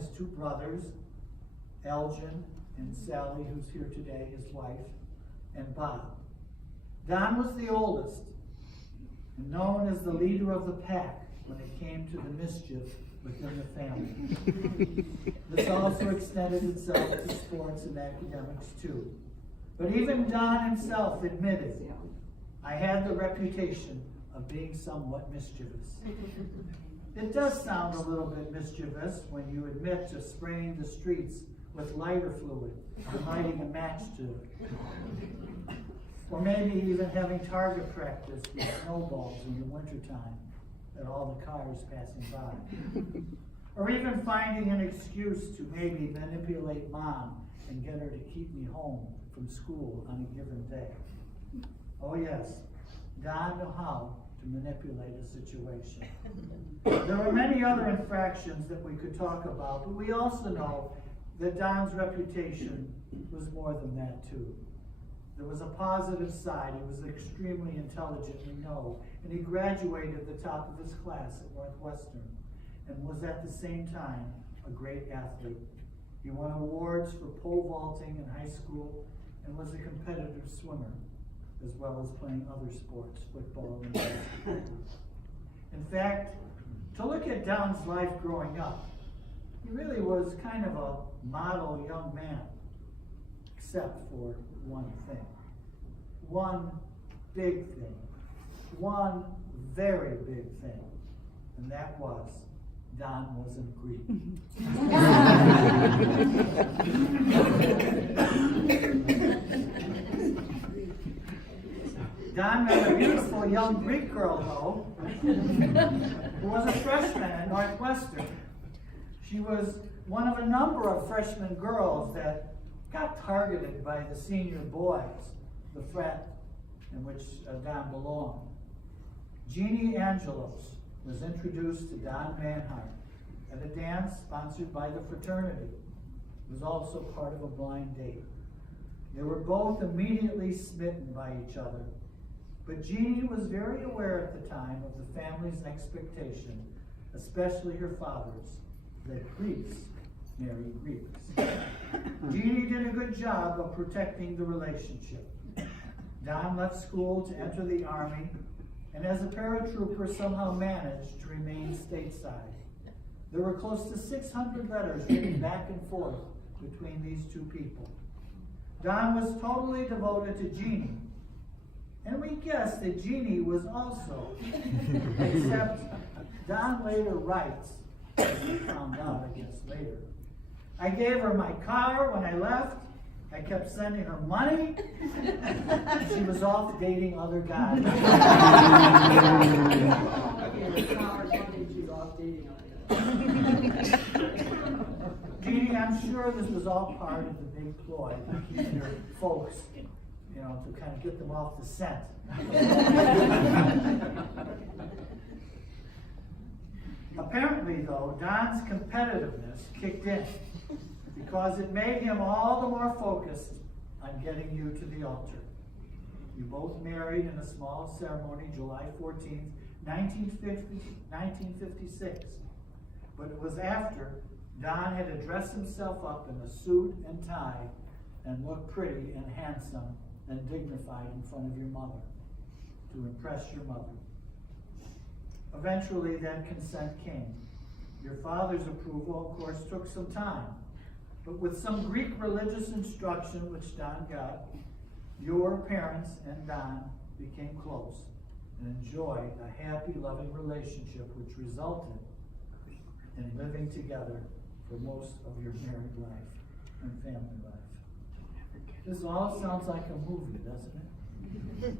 his two brothers, Elgin and Sally, who's here today, his wife, and Bob. Don was the oldest and known as the leader of the pack when it came to the mischief within the family. This also extended itself to sports and academics too. But even Don himself admitted, I had the reputation of being somewhat mischievous. It does sound a little bit mischievous when you admit to spraying the streets with lighter fluid and lighting a match to it. Or maybe even having target practice with snowballs in the wintertime at all the cars passing by. Or even finding an excuse to maybe manipulate Mom and get her to keep me home from school on a given day. Oh yes, Don knew how to manipulate a situation. There were many other infractions that we could talk about, but we also know that Don's reputation was more than that too. There was a positive side. He was extremely intelligent, we know, and he graduated at the top of his class at Northwestern and was at the same time a great athlete. He won awards for pole vaulting in high school and was a competitive swimmer, as well as playing other sports, football and basketball. In fact, to look at Don's life growing up, he really was kind of a model young man, except for one thing. One big thing. One very big thing. And that was, Don wasn't Greek. Don met a beautiful young Greek girl, though, who was a freshman at Northwestern. She was one of a number of freshman girls that got targeted by the senior boys, the frat in which Don belonged. Jeannie Angelos was introduced to Don Manhard at a dance sponsored by the fraternity. It was also part of a blind date. They were both immediately smitten by each other, but Jeannie was very aware at the time of the family's expectation, especially her father's, that Greeks marry Greeks. Jeannie did a good job of protecting the relationship. Don left school to enter the Army, and as a paratrooper somehow managed to remain stateside. There were close to 600 letters written back and forth between these two people. Don was totally devoted to Jeannie, and we guess that Jeannie was also, except Don later writes, as we found out, I guess, later, I gave her my car when I left. I kept sending her money. She was off dating other guys. Jeannie, I'm sure this was all part of the big ploy to keep your folks, to kind of get them off the scent. Apparently, though, Don's competitiveness kicked in because it made him all the more focused on getting you to the altar. You both married in a small ceremony July 14th, 1956. But it was after Don had dressed himself up in a suit and tie and looked pretty and handsome and dignified in front of your mother to impress your mother. Eventually, that consent came. Your father's approval, of course, took some time. But with some Greek religious instruction, which Don got, your parents and Don became close and enjoyed a happy, loving relationship which resulted in living together for most of your married life and family life. This all sounds like a movie, doesn't it?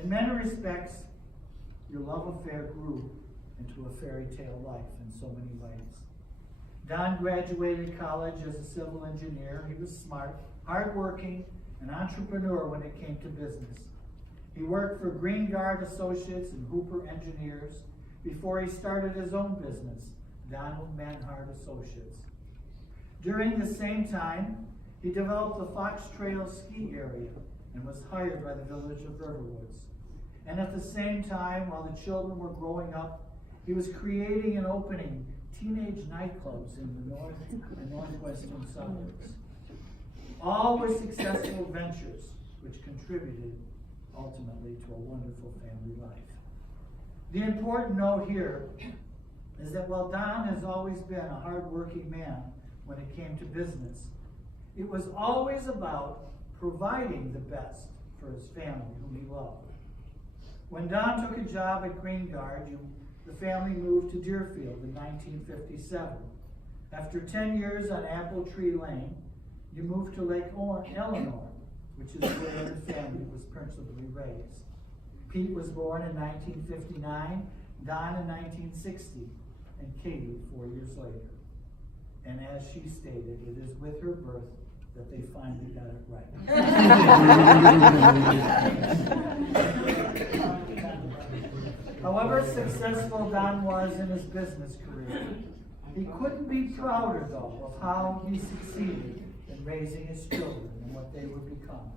In many respects, your love affair grew into a fairy tale life in so many ways. Don graduated college as a civil engineer. He was smart, hardworking, an entrepreneur when it came to business. He worked for Green Guard Associates and Hooper Engineers before he started his own business, Donald Manhard Associates. During the same time, he developed the Fox Trail ski area and was hired by the village of Riverwoods. And at the same time, while the children were growing up, he was creating and opening teenage nightclubs in the north and northwestern suburbs. All were successful ventures which contributed ultimately to a wonderful family life. The important note here is that while Don has always been a hard-working man when it came to business, it was always about providing the best for his family, whom he loved. When Don took a job at Green Guard, the family moved to Deerfield in 1957. After 10 years on Apple Tree Lane, you moved to Lake Eleanor, which is where the family was principally raised. Pete was born in 1959, Don in 1960, and Katie 4 years later. And as she stated, it is with her birth that they finally got it right. However successful Don was in his business career, he couldn't be prouder, though, of how he succeeded in raising his children and what they would become.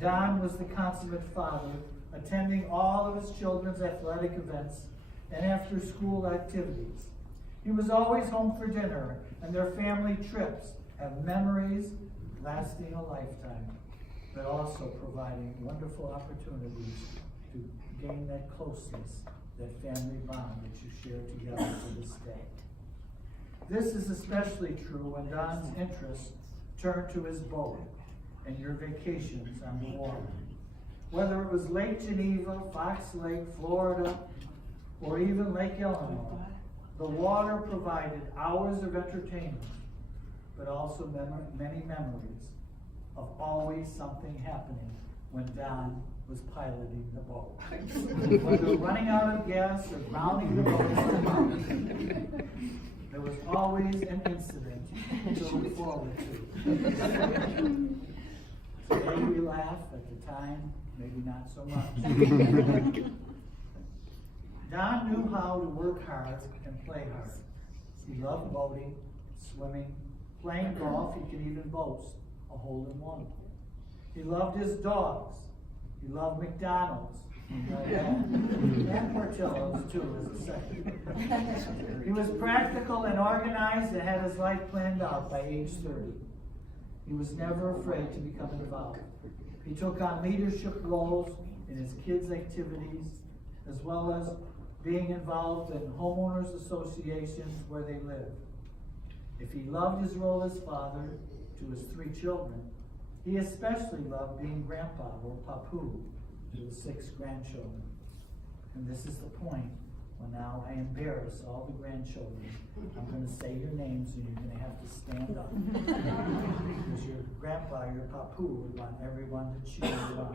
Don was the consummate father, attending all of his children's athletic events and after-school activities. He was always home for dinner, and their family trips have memories lasting a lifetime, but also providing wonderful opportunities to gain that closeness, that family bond that you share together to this day. This is especially true when Don's interests turn to his boat and your vacations on the water. Whether it was Lake Geneva, Fox Lake, Florida, or even Lake Eleanor, the water provided hours of entertainment, but also many memories of always something happening when Don was piloting the boat. Whether running out of gas or grounding the boat on the mountain, there was always an incident to look forward to. Today we laugh, at the time, maybe not so much. Don knew how to work hard and play hard. He loved boating, swimming, playing golf. He could even boast a hole-in-one. He loved his dogs. He loved McDonald's. And Portillo's, too, as a second. He was practical and organized and had his life planned out by age 30. He was never afraid to become involved. He took on leadership roles in his kids' activities, as well as being involved in homeowners associations where they lived. If he loved his role as father to his 3 children, he especially loved being grandpa, or papu, to the 6 grandchildren. And this is the point when now I embarrass all the grandchildren. I'm going to say your names and you're going to have to stand up. Because your grandpa, your papu, would want everyone to cheer you on.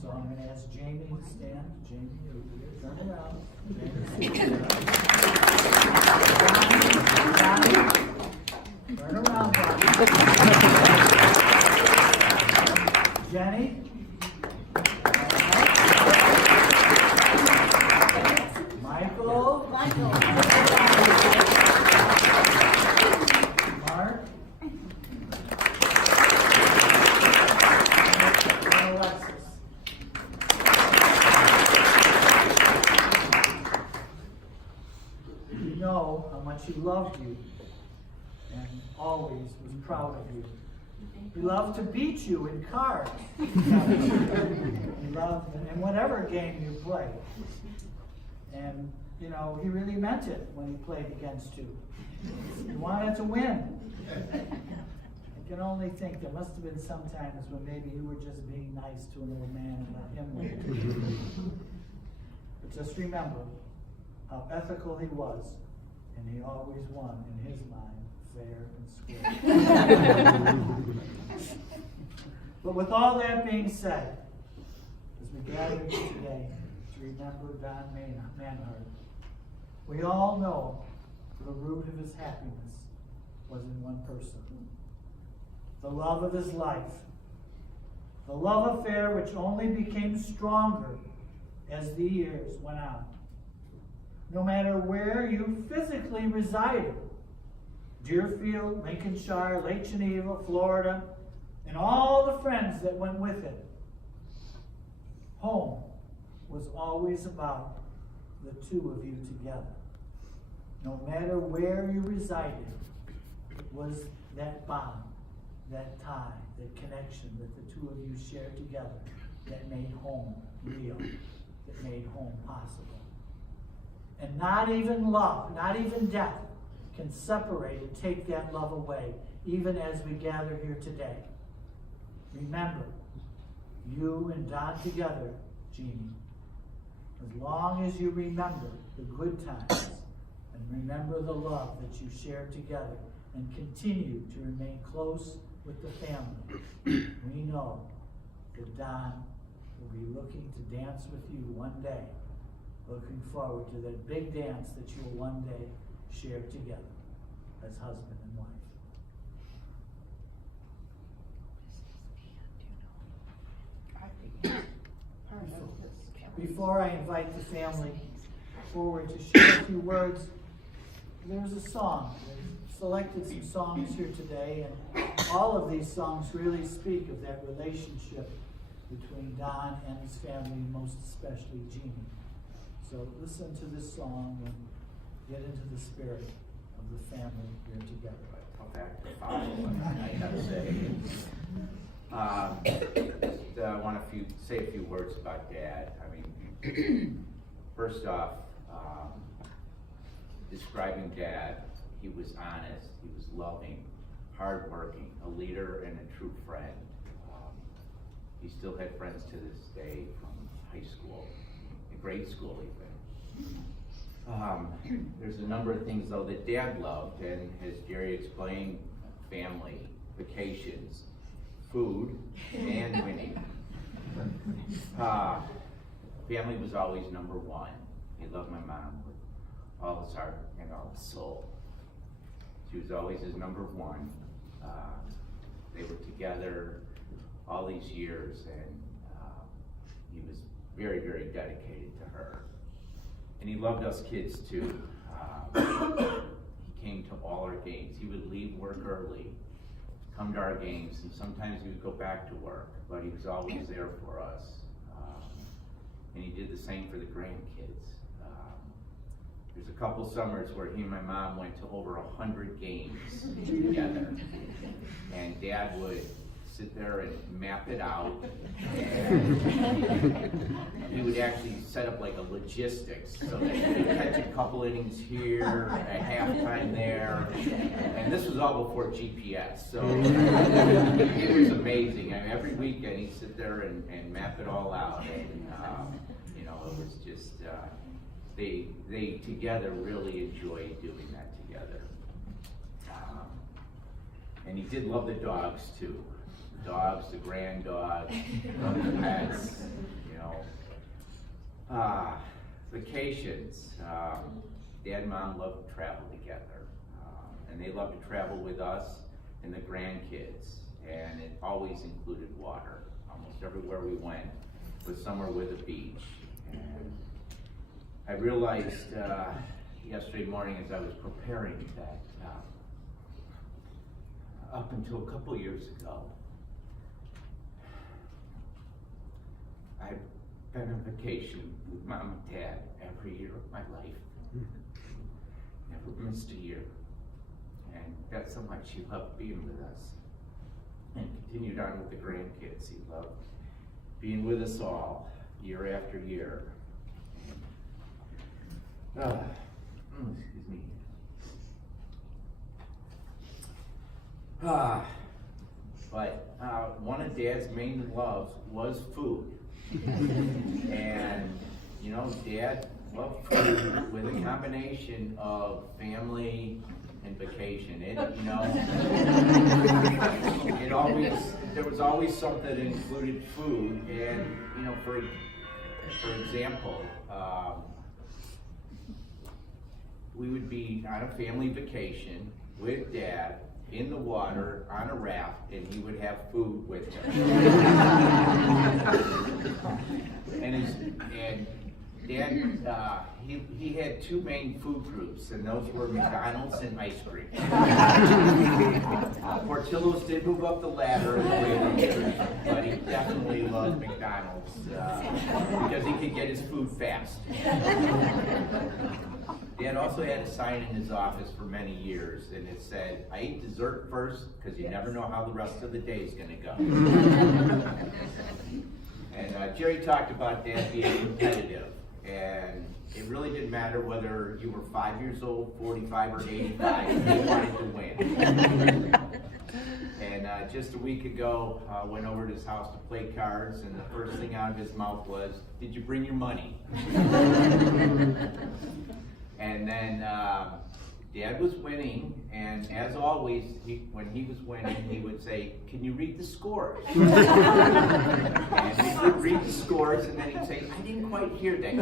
So I'm going to ask Jamie to stand. Jamie, turn around. Johnny, turn around, Johnny. Jenny. Michael. Mark. And Alexis. You know how much he loved you and always was proud of you. He loved to beat you in cards. He loved in whatever game you played. And, you know, he really meant it when he played against you. He wanted to win. I can only think there must have been some times when maybe you were just being nice to an old man and let him win. But just remember how ethical he was, and he always won in his mind, fair and square. But with all that being said, as we gather here today to remember Don Manhard, we all know the root of his happiness was in one person. The love of his life. The love affair which only became stronger as the years went on. No matter where you physically resided, Deerfield, Lincolnshire, Lake Geneva, Florida, and all the friends that went with it, home was always about the 2 of you together. no matter where you resided, was that bond, that tie, that connection that the two of you shared together that made home real, that made home possible. And not even love, not even death can separate and take that love away, even as we gather here today. Remember, you and Don together, Jeannie, as long as you remember the good times and remember the love that you shared together and continue to remain close with the family, we know that Don will be looking to dance with you one day, looking forward to that big dance that you will one day share together as husband and wife. Before I invite the family forward to share a few words, there's a song. We've selected some songs here today, and all of these songs really speak of that relationship between Don and his family, most especially Jeannie. So listen to this song and get into the spirit of the family here together. Come back to follow, I gotta say. I want to say a few words about Dad. I mean, first off, describing Dad, he was honest, he was loving, hardworking, a leader and a true friend. He still had friends to this day from high school, and grade school even. There's a number of things though that Dad loved, and as Jerry explained, family, vacations, food, and winning. Family was always number one. He loved my mom with all his heart and all his soul. She was always his number one. They were together all these years, and he was very, very dedicated to her. And he loved us kids too. He came to all our games. He would leave work early, come to our games, and sometimes he would go back to work, but he was always there for us. And he did the same for the grandkids. There's a couple summers where he and my mom went to over 100 games together. And Dad would sit there and map it out. And he would actually set up like a logistics so that he could catch a couple innings here, a halftime there. And this was all before GPS, so it was amazing. I mean, every weekend he'd sit there and map it all out. And you know, it was just, they together really enjoyed doing that together. And he did love the dogs too. The dogs, the grand dogs, the pets, you know. Vacations. Dad and Mom loved to travel together. And they loved to travel with us and the grandkids. And it always included water. Almost everywhere we went was somewhere with a beach. And I realized yesterday morning as I was preparing that up until a couple years ago, I've been on vacation with Mom and Dad every year of my life. Never missed a year. And that's how much he loved being with us. And continued on with the grandkids. He loved being with us all, year after year. Excuse me. But one of Dad's main loves was food. And, you know, Dad loved food with a combination of family and vacation. It, you know, there was always something that included food. And, you know, for example, we would be on a family vacation with Dad in the water on a raft, and he would have food with him. and Dad, he had two main food groups, and those were McDonald's and ice cream. Portillo's did move up the ladder in the way of nutrition, but he definitely loved McDonald's because he could get his food fast. Dad also had a sign in his office for many years, and it said, "I eat dessert first, because you never know how the rest of the day is gonna go." And Jerry talked about Dad being competitive, and it really didn't matter whether you were 5 years old, 45, or 85, he wanted to win. And just a week ago, went over to his house to play cards, and the first thing out of his mouth was, "Did you bring your money?" And then Dad was winning, and as always, when he was winning, he would say, "Can you read the scores?" And he would read the scores, and then he'd say, "I didn't quite hear that."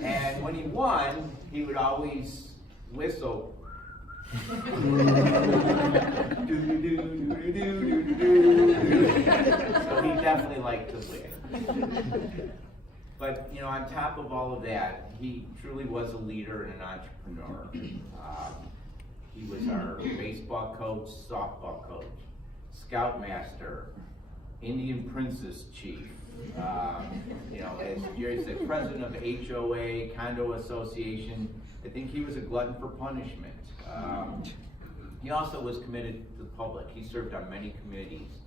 And when he won, he would always whistle. So he definitely liked to win. But, you know, on top of all of that, he truly was a leader and an entrepreneur. He was our baseball coach, softball coach, scoutmaster, Indian Princess chief. You know, as Jerry said, president of HOA, Condo Association. I think he was a glutton for punishment. He also was committed to the public. He served on many committees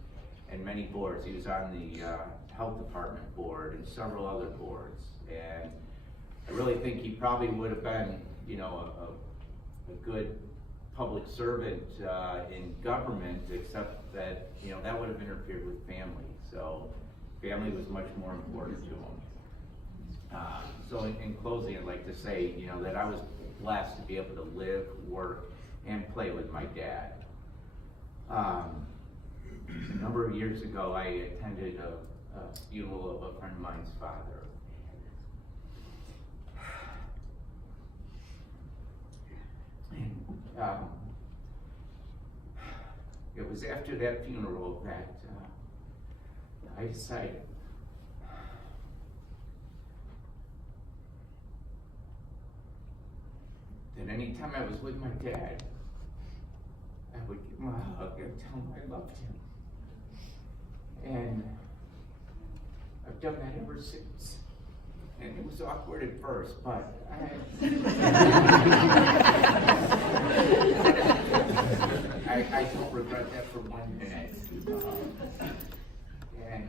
and many boards. He was on the health department board and several other boards. And I really think he probably would have been, you know, a good public servant in government, except that, you know, that would have interfered with family. So family was much more important to him. So in closing, I'd like to say, you know, that I was blessed to be able to live, work, and play with my dad. A number of years ago, I attended a funeral of a friend of mine's father. And it was after that funeral that I decided that anytime I was with my dad, I would give him a hug and tell him I loved him. And I've done that ever since. And it was awkward at first, but I don't regret that for 1 minute. And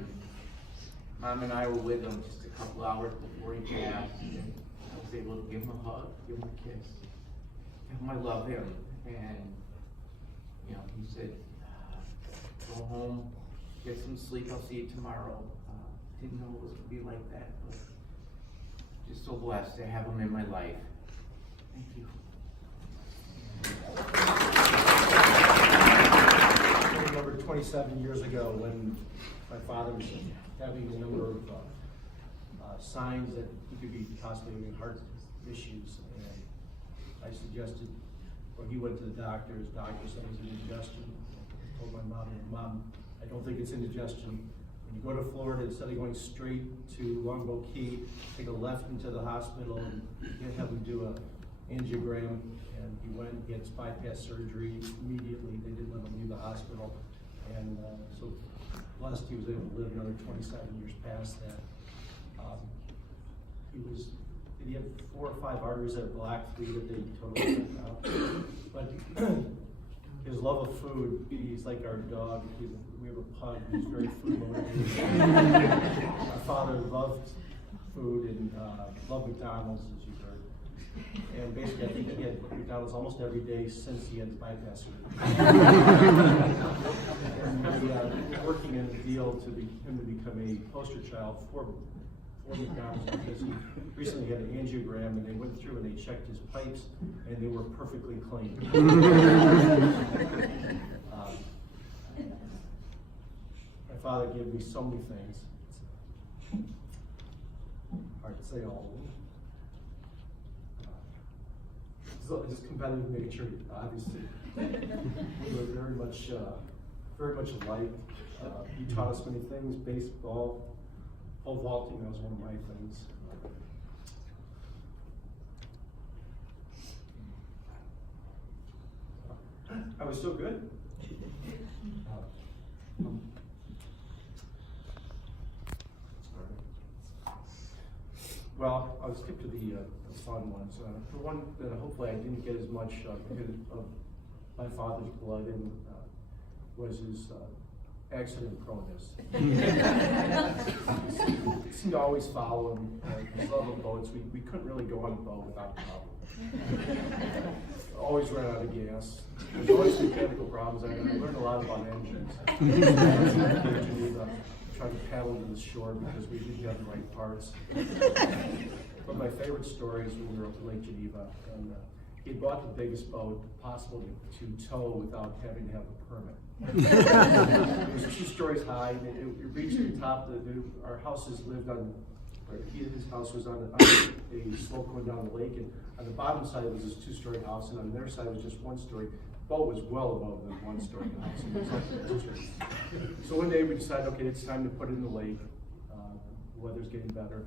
Mom and I were with him just a couple hours before he passed. And I was able to give him a hug, give him a kiss, tell him I love him. And, you know, he said, "Go home, get some sleep, I'll see you tomorrow." Didn't know it was going to be like that, but just so blessed to have him in my life. Thank you. I remember 27 years ago when my father was having a number of signs that he could be possibly having heart issues, and I suggested, or he went to the doctor, his doctor said it was indigestion. I told my mom, I don't think it's indigestion. When you go to Florida, instead of going straight to Longboat Key, take a left into the hospital and have him do an angiogram. And he went, he had bypass surgery immediately. They didn't let him leave the hospital. And so blessed he was able to live another 27 years past that. He had 4 or 5 arteries that are black, 3 that they totally took out. But his love of food, he's like our dog. We have a pug who's very food motivated. My father loved food and loved McDonald's, as you heard. And basically, I think he had McDonald's almost every day since he had his bypass surgery. And we were working in a deal to him to become a poster child for McDonald's, because he recently had an angiogram, and they went through and they checked his pipes, and they were perfectly clean. My father gave me so many things. Hard to say all of them. Just competitive nature, obviously. We were very much alike. He taught us many things: baseball, pole vaulting. That was one of my things. I was so good. Well, I'll skip to the fun ones. The one that hopefully I didn't get as much because of my father's blood in was his accident proneness. It seemed to always follow him. His love of boats. We couldn't really go on a boat without a problem. Always ran out of gas. There's always mechanical problems. I learned a lot about engines. Trying to paddle to the shore because we didn't have the right parts. One of my favorite stories when we were up in Lake Geneva, and he had bought the biggest boat possible to tow without having to have a permit. It was 2 stories high, and it reached the top. Our houses lived on, or his house was on a slope going down the lake, and on the bottom side was this 2-story house, and on their side was just 1 story. The boat was well above the 1-story house. So one day we decided, okay, it's time to put it in the lake. The weather's getting better.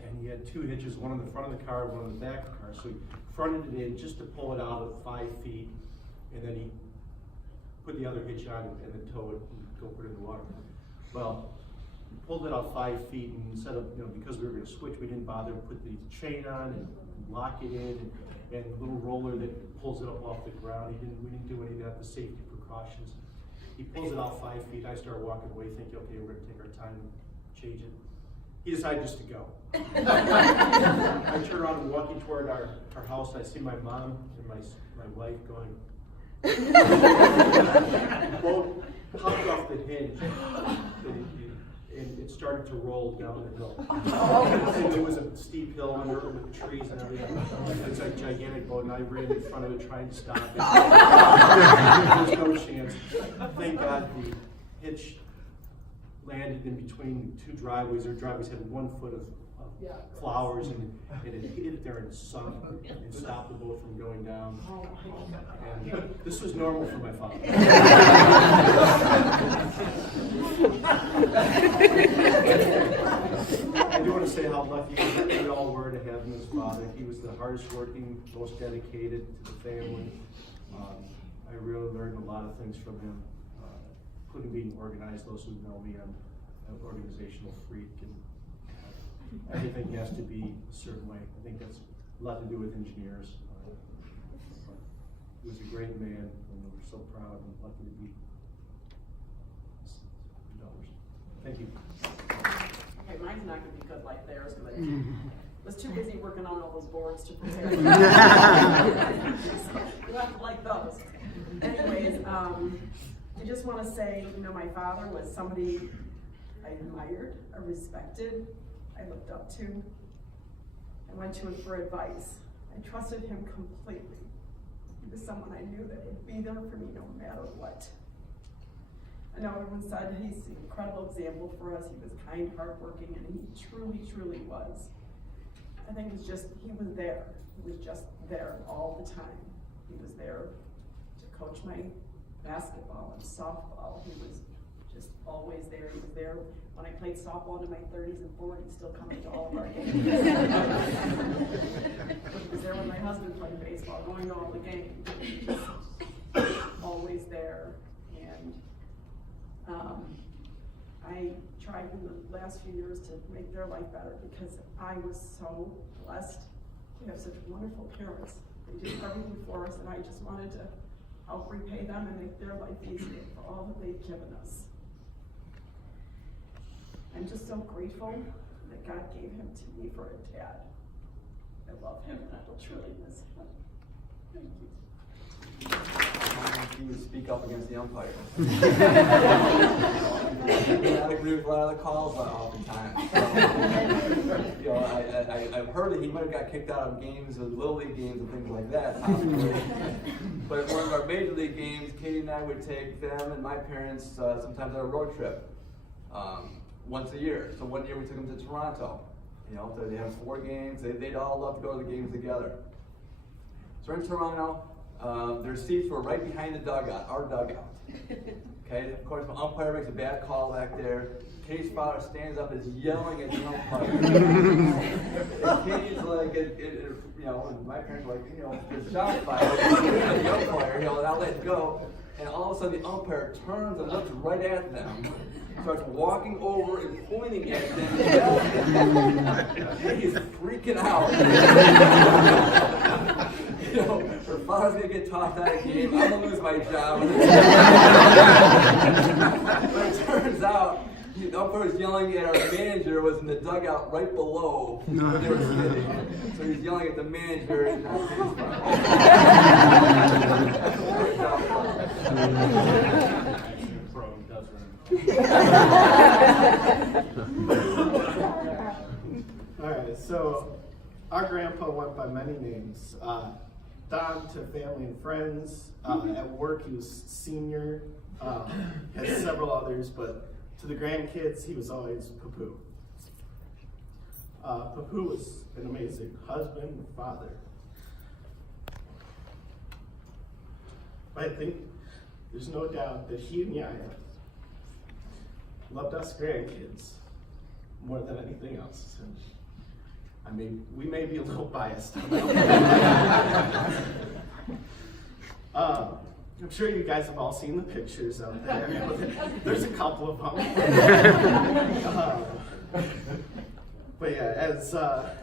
And he had 2 hitches, one on the front of the car, one on the back of the car. So he fronted it in just to pull it out at 5 feet, and then he put the other hitch on and then tow it and go put it in the water. Well, we pulled it out 5 feet, and instead of, because we were going to switch, we didn't bother to put the chain on and lock it in, and a little roller that pulls it up off the ground. We didn't do any of that, the safety precautions. He pulls it out 5 feet. I start walking away thinking, okay, we're going to take our time and change it. He decided just to go. I turn around and walking toward our house, and I see my mom and my wife going. The boat popped off the hinge, and it started to roll down the hill. And it was a steep hill under with trees and everything. It's a gigantic boat, and I ran in front of it trying to stop it. There's no chance. Thank God the hitch landed in between 2 driveways. Our driveways had 1 foot of flowers, and it hit it there and sunk and stopped the boat from going down. And this was normal for my father. I do want to say how lucky we all were to have him as father. He was the hardest working, most dedicated to the family. I really learned a lot of things from him, including being organized. Those who know me, I'm an organizational freak, and everything has to be a certain way. I think that's a lot to do with engineers. He was a great man, and we're so proud and lucky to be his daughters. Thank you. Okay, mine's not going to be good like theirs because I was too busy working on all those boards to prepare. You have to like those. Anyways, I just want to say, my father was somebody I admired, I respected, I looked up to. I went to him for advice. I trusted him completely. He was someone I knew that would be there for me no matter what. I know everyone said he's an incredible example for us. He was kind, hardworking, and he truly, truly was. I think it's just, he was there. He was just there all the time. He was there to coach my basketball and softball. He was just always there. He was there when I played softball in my 30s and 40s, still coming to all of our games. He was there when my husband played baseball, going to all the games. He was just always there. And I tried in the last few years to make their life better because I was so blessed to have such wonderful parents. They did everything for us, and I just wanted to help repay them and make their life easier for all that they've given us. I'm just so grateful that God gave him to me for a dad. I love him, and I will truly miss him. Thank you. He would speak up against the umpire. I agree with a lot of the calls all the time. So, I've heard that he might have got kicked out of games, Little League games and things like that. But at one of our Major League games, Katie and I would take them and my parents sometimes on a road trip once a year. So one year we took them to Toronto. So they have 4 games. They'd all love to go to the games together. So we're in Toronto. Their seats were right behind the dugout, our dugout. Okay, of course, the umpire makes a bad call back there. Katie's father stands up and is yelling at the umpire. And Katie's like, and my parents were like, there's a shot fired. The umpire, and I'll let it go. and all of a sudden the umpire turns and looks right at them, starts walking over and pointing at them. He's freaking out. You know, her father's gonna get tossed out of the game. I'm gonna lose my job. But it turns out the umpire was yelling at our manager was in the dugout right below where they were sitting. So he's yelling at the manager. And All right, so our grandpa went by many names. Don to family and friends. At work, he was senior. Had several others, but to the grandkids, he was always Papoo. Papoo was an amazing husband and father. But I think there's no doubt that he and Yaya loved us grandkids more than anything else. I mean, we may be a little biased on that. I'm sure you guys have all seen the pictures out there. There's a couple of them. But yeah,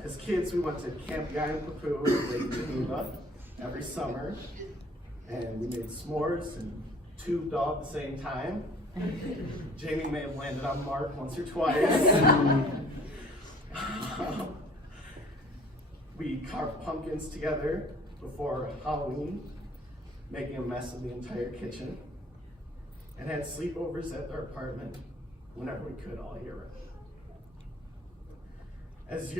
as kids, we went to Camp Yaya and Papoo in Lake Geneva every summer, and we made s'mores and tubed all at the same time. Jamie may have landed on Mark once or twice. We carved pumpkins together before Halloween, making a mess of the entire kitchen, and had sleepovers at their apartment whenever we could all year round. As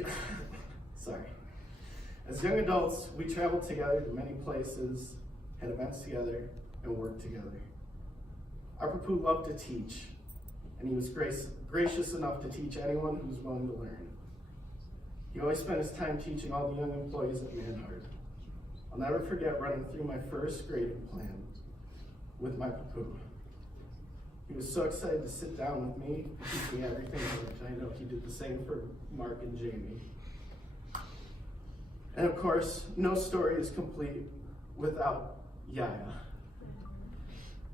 young adults, we traveled together to many places, had events together, and worked together. Our Papoo loved to teach, and he was gracious enough to teach anyone who was willing to learn. He always spent his time teaching all the young employees at Manhard. I'll never forget running through my first grading plan with my Papoo. He was so excited to sit down with me and teach me everything, and I know he did the same for Mark and Jamie. And of course, no story is complete without Yaya.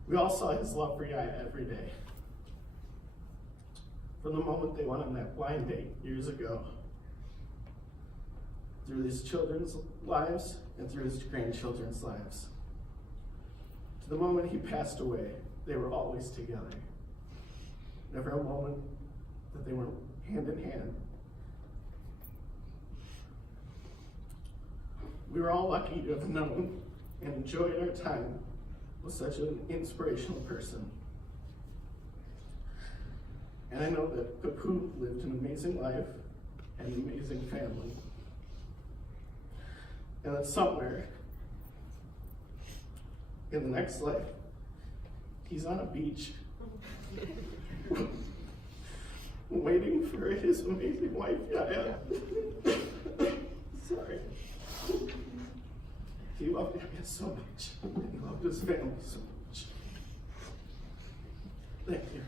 We all saw his love for Yaya every day. From the moment they went on that blind date years ago, through his children's lives and through his grandchildren's lives. To the moment he passed away, they were always together. Never a moment that they weren't hand in hand. We were all lucky to have known and enjoyed our time with such an inspirational person. And I know that Papoo lived an amazing life and an amazing family. And that somewhere in the next life, he's on a beach waiting for his amazing wife, Yaya. Sorry. He loved Yaya so much. He loved his family so much. Thank you.